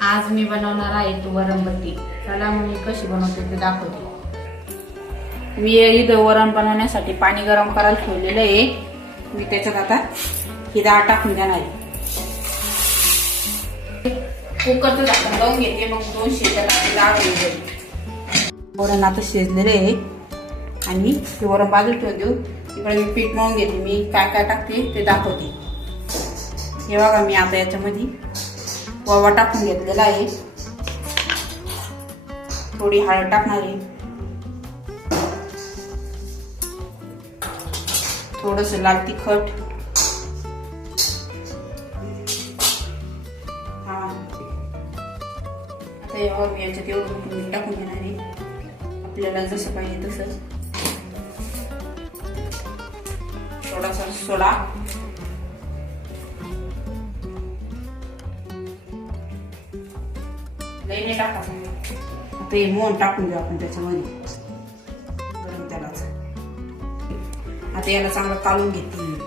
आज मी बनवणार आहे वरणबट्टी। चला मी कशी बनवते ते दाखवते। मी इथं वरण बनवण्यासाठी पाणी गरम करायला ठेवलेलं आहे। मी त्याच्यात आता ही डाळ टाकून देणार आहे। कुकरचं झाकण लावून घेते, मग 2 शिट्या डाळ होईल जाईल। वरण आता शिजलेले आहे आणि हे वरण बाजूला ठेवून देऊ। इकडे मी पीठ मळून घेते। मी काय काय टाकते ते दाखवते। हे बघा, मी आता याच्यामध्ये ओवा टाकून घेतलेला आहे। थोडी हळद टाकणार आहे, थोडस लाल तिखट, आता यावर मी याच्यात एवढं मीठ टाकून घेणार आहे, आपल्याला जसं पाहिजे तसं। थोडासा सोडा, लई नाही टाकायचं। आता हे मोहन टाकून देऊ आपण त्याच्यामध्ये गरम तेलाचं। आता याला चांगलं कालून घेते मी,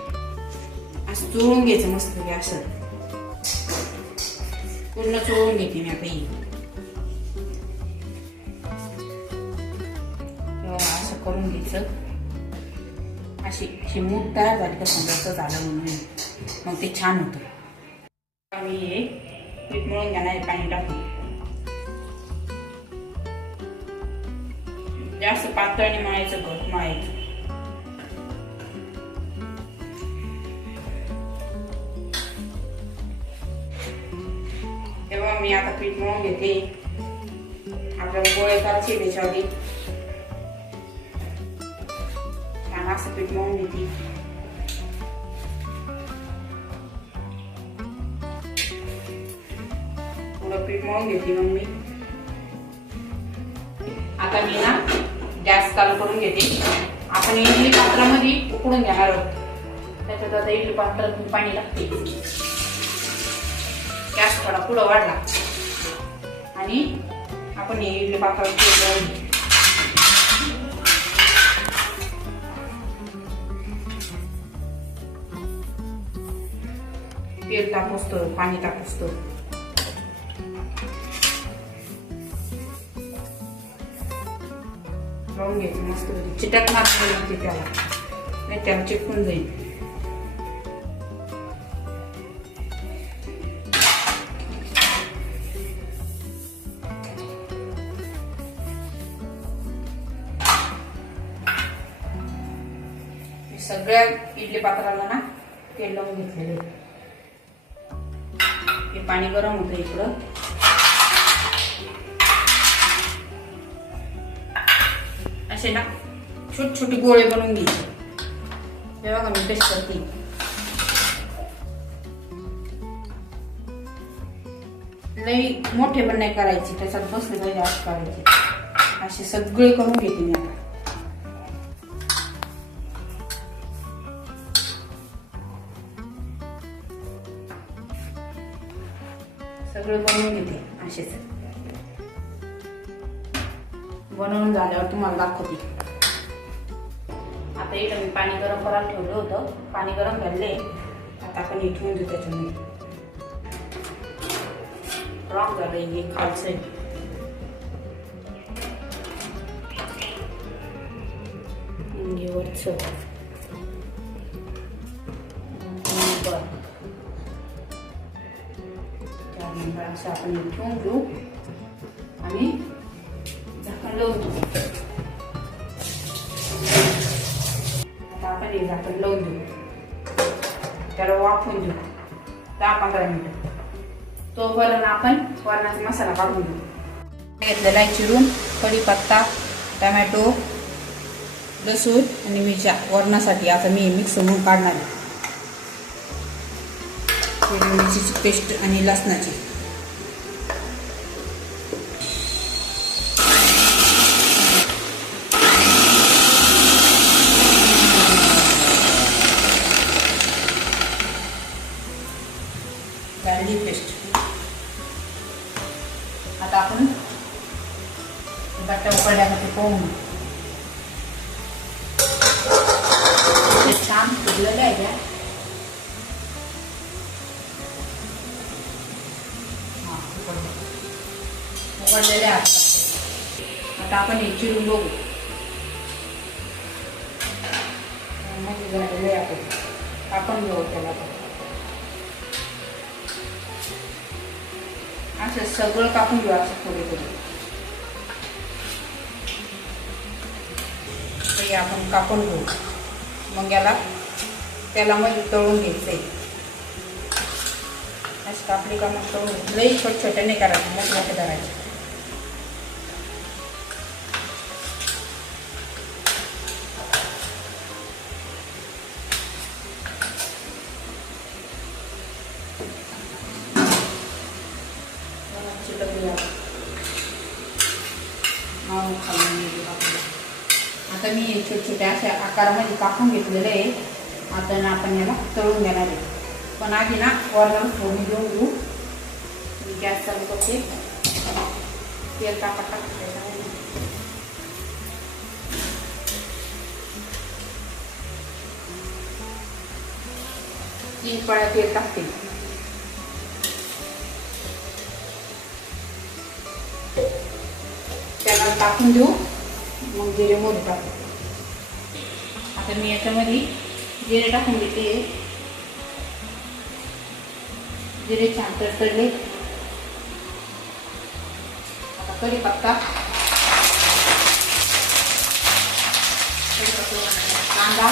असं चोळून घ्यायचं मस्त पैकी, असं पूर्ण चोळून घेते मी। आता हे असं करून घ्यायचं। अशी मूठ तयार झाली का समजायचं झालं म्हणून, मग ते छान होतं। मी हे पीठ मळून घेणार आहे पाणी टाकून। जास्त पातळ मळायचं, घट मळायचं। तेव्हा मी आता पीठ मळून घेते। आपल्याला गोळे करायचे त्याच्यावर छान असं पीठ मळून घेते। थोडं पीठ मळून घेते मग मी। आता मी ना गॅस चालू करून घेते। आपण इडली पात्रामध्ये उकडून घेणार आहोत। त्याच्यात आता इडली पात्रात पाणी लागते। गॅस थोडा पुढं वाढला आणि आपण हे इडली पात्रात तेल तापसतो, पाणी तापसतो। लावून घ्यायचं मस्त, चिटकणार नाही त्याला, नाही त्याला चिटकून जाईल। सगळ्या इडली पात्राला ना तेल लावून घेतलेले। हे पाणी गरम होतं इकडं। असे ना छोटे छोटे गोळे बनवून घ्यायचे। हे बघा मी कशी करते। लई मोठे पण नाही करायचे, त्याच्यात बसले पाहिजे असं करायचे। असे सगळे करून घेते मी आता। सगळे बनवून घेते असेच। बनवून झाल्यावर तुम्हाला दाखवते। आता इथं मी पाणी गरम करायला ठेवलं होतं, पाणी गरम झाले। आता आपण हे ठेवून देऊ त्याच्यामध्ये। रॉंग झालंय हे खालचं, वरचं त्यानंतर असं आपण हे ठेवून घेऊ आणि झाकण लावून देऊ। आता आपण हे झाकण लावून देऊ, त्याला वाफवून देऊ 10-15 मिनिटं। तोपर्यंत आपण वरणाचा मसाला काढून घेऊ। घेतलेला आहे चिरून कढीपत्ता, टोमॅटो, लसूण आणि मिरच्या वरणासाठी। आता मी मिक्स म्हणून काढणार आहे। मिरचीची पेस्ट आणि लसणाची। Garlic paste. आता आपण बट्ट्या उकळल्या का ते पाहून छान फुगलेलं आहे त्या। उघडलेले आहेत. आता आपण हे चिरून बघू. म्हणजे झालेले आपण घेऊ त्याला. असं सगळं कापून घेऊ असं थोडे थोडे. ते आपण कापून घेऊ. मग याला त्याला मध्ये तळून घ्यायचंय. असं कापली का मग तळून लई छोटे छोटे नाही करायचे, मोठे मोठे करायचे. आता मी छोटे छोटे अशा आकारामध्ये कापून घेतलेले आहे. आता ना आपण याला तळून घेणार आहे. पण आधी ना वरणाला फोडणी देऊन घेऊ. गॅस चालू करते. तेल टाका. 3 पळ्या तेल टाकते. त्याला टाकून देऊ. मग जिरे मोहरी टाकू. आता मी याच्यामध्ये जिरे टाकून घेते. जिरे छान तडतडले. आता कढीपत्ता, कांदा,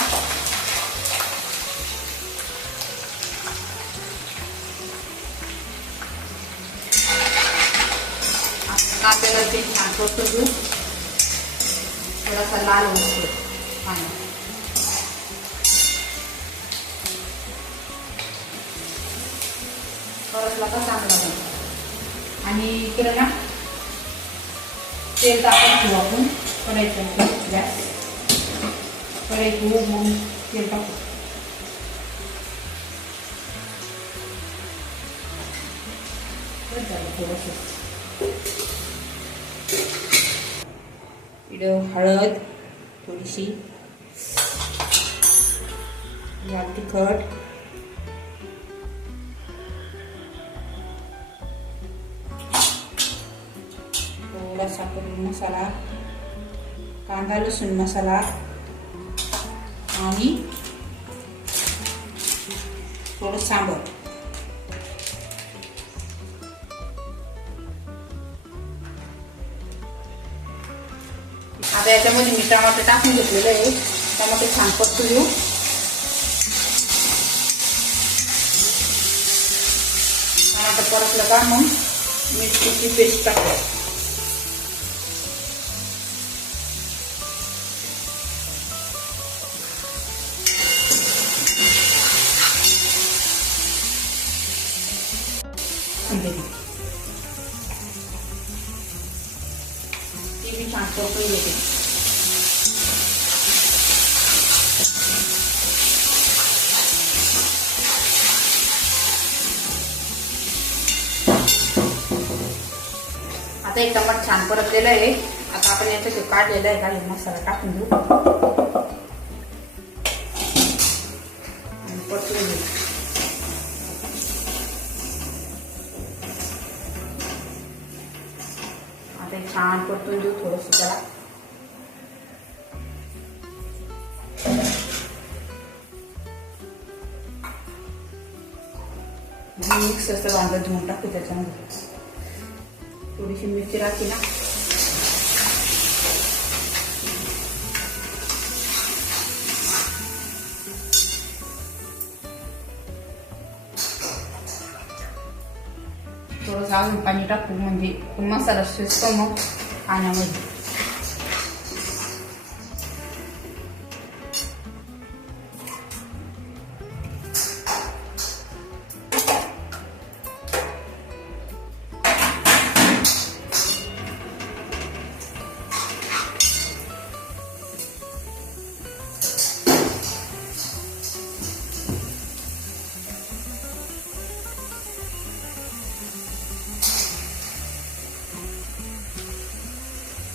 कांद्याला ते छान परतून घेऊ. थोडासा लाल होतो कांदा. परतला का चांगला होतो. आणि इकडे ना तेल टाकून घेऊ आपण. कढईचं गॅस कढई घेऊ. मग तेल टाकू. थोडंसं इकडं हळद थोडीशी, लाल तिखट, थोडासा मसाला, कांदा लसूण मसाला आणि थोडं सांबर. आता याच्यामध्ये मी टमाटर टाकून घेतलेलं आहे. टमाटर छान परतून घेऊ. टमाटर परतलं का मग मिरचीची पेस्ट टाकू. ती मी छान परतून घेते. आता एक टमाटर छान परतलेलं आहे. आता आपण याच्यात काढलेला आहे काढलेला मसाला टाकून देऊ आणि परतून घेऊ. आता छान परतून देऊ थोडंसं त्याला. मिक्स असं वांग धुवून टाकू. त्याच्यामध्ये थोडीशी मिरची राखी ना. थोडंसं अजून पाणी टाकू म्हणजे मसाला शिजतो मग पाण्यामध्ये.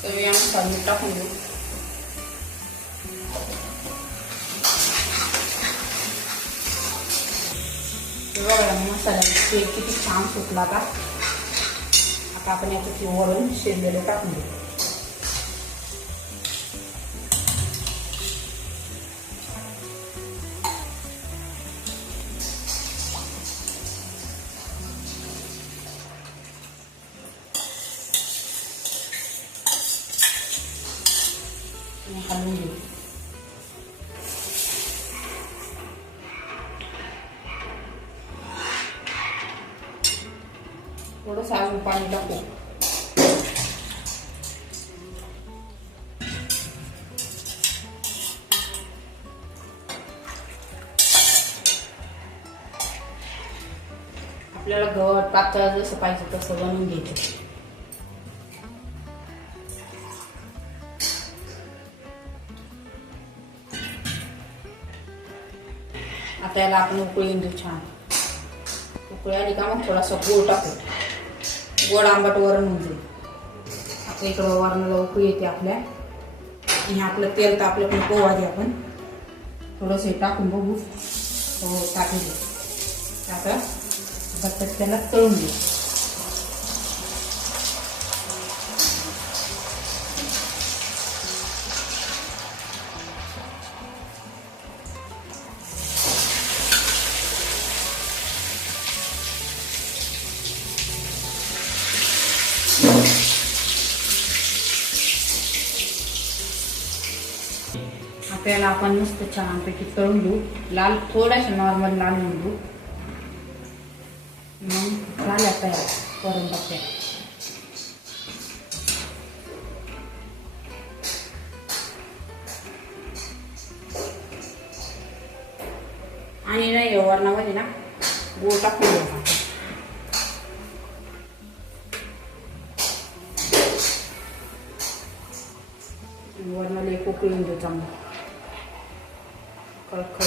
चवीनुसार मीठ टाकून घेऊ. बघा मसाला किती छान सुटला. आता आपण याच्यात वरून शिजलेलं टाकून देऊ. हलवून घेऊ. थोडंसं अजून पाणी टाकू. आपल्याला घट पातळ जसं पाहिजे तसं बनवून घ्यायचं. आता याला आपण उकळी देऊ. छान उकळी आली का मग थोडासा गोड टाकू. गोड आंबट वरण होऊन जाईल. आता इकडं वरणाला उकळी येते आपल्या. आणि आपलं तेल तर आपल्याकडे पोवा दे. आपण थोडंसं टाकून बघू. हो टाकून आता त्याला तळून घेऊ. आपल्याला आपण मस्त छानपैकी तळून घेऊ. लाल थोड्याशा नॉर्मल लाल होऊन घेऊ. मग झाल्या तयार करून टाकते. आणि नाही वरणामध्ये ना गूळ टाकून द्यायचा. वरणाला एक उकळी येऊन देऊ चांगलं खळखळ.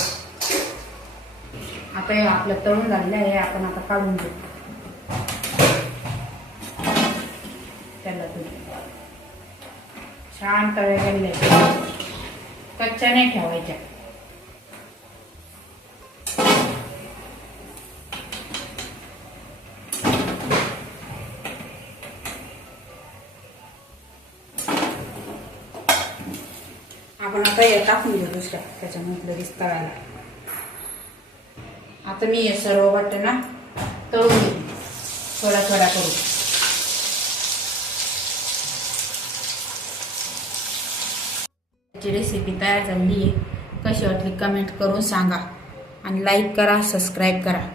आता हे आपलं तळून झालेलं आहे. आपण आता काढून घेऊ. त्याला छान तळे गेले. कच्च्या नाही ठेवायच्या. आपण आता हे टाकून घेऊ दुसऱ्या त्याच्यामध्ये लगेच तळायला. आता मी हे सर्व बटाटे ना तळून घेते थोड्या थोड्या करून. त्याची रेसिपी तयार झाली आहे. कशी वाटली कमेंट करून सांगा आणि लाईक करा, सबस्क्राईब करा.